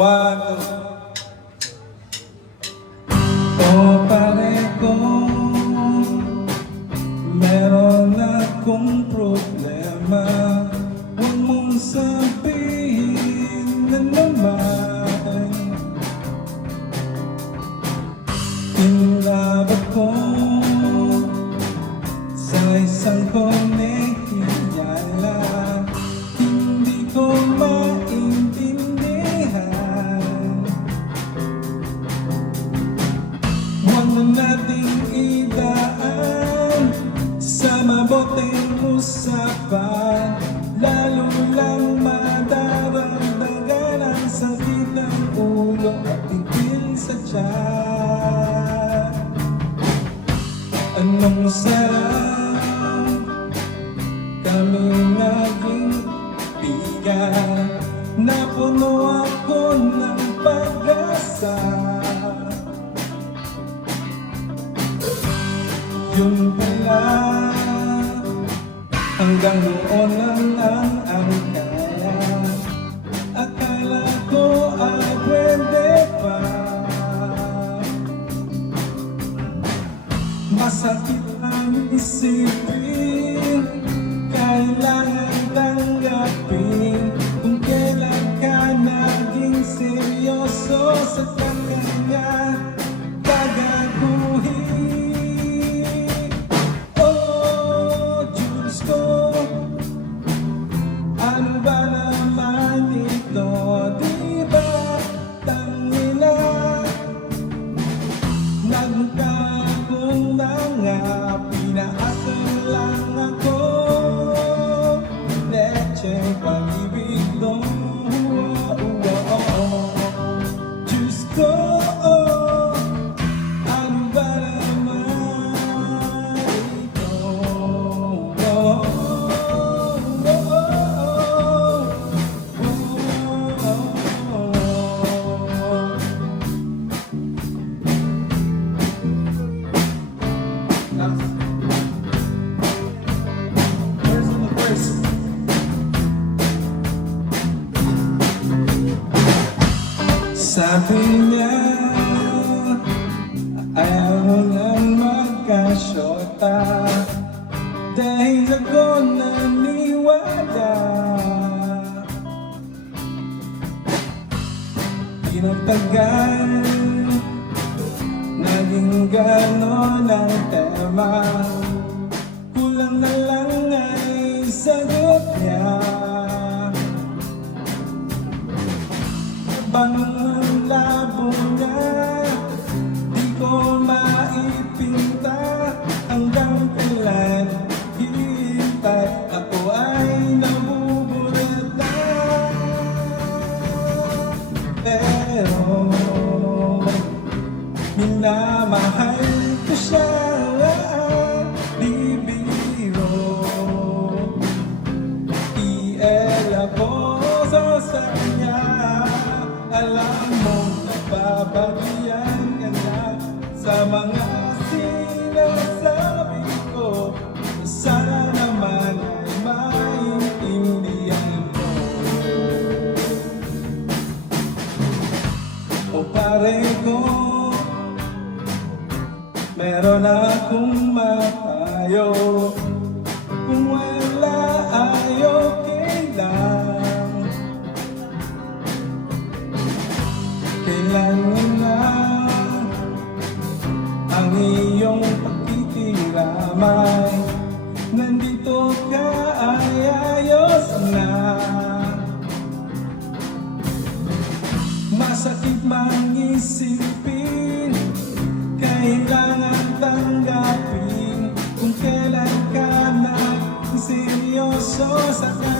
One, o pare ko, meron akong problema. Huwag mong sabihin na naman inlabot ko sa isang konehiyala. Hindi ko maintindihan. Huwag na nating idaan sa mabuting usapan, lalo lang madaragdagan ang sakit ng ulo at tigil sa tiyan. Anong sarap kami naging bigan, napuno ako ng pag-asa. Yun pala, hanggang noon lang ang kaya. Akala ko ay pwede pa. Masakit ang isipin, kailangan tanggapin kung kailan ka naging seryoso sa kanya pagaguhin. Oh, Diyos ko, ano ba naman ito? Di ba tangina, nagmukha akong mga pinaasal lang ako. Leche pag-ibig doon. Diyos ko, ano ba naman ito? Sabi niya, ayaw mo lang magkasyota, dahil ako naniwala. Di nang tagal, naging ganon ang tema. Kulang na lang ay sagot niya. Bangang labo niya, di ko maipinta hanggang kailan hintay. Ako ay nabubulata, pero minamahal ko siya. Di biro, i-elaboso sa kanya. Alam mo, napapagiyan ka na sa mga sinasabi ko. Sana naman ay maintindihan mo. O pare ko, meron akong mapayo. Kung wala ay okay lang. Kailangan na ang iyong pakikiramay. Nandito ka ay ayos na. Masakit mang isipin, kailangan tanggapin kung kailan ka na seryoso sa kanya.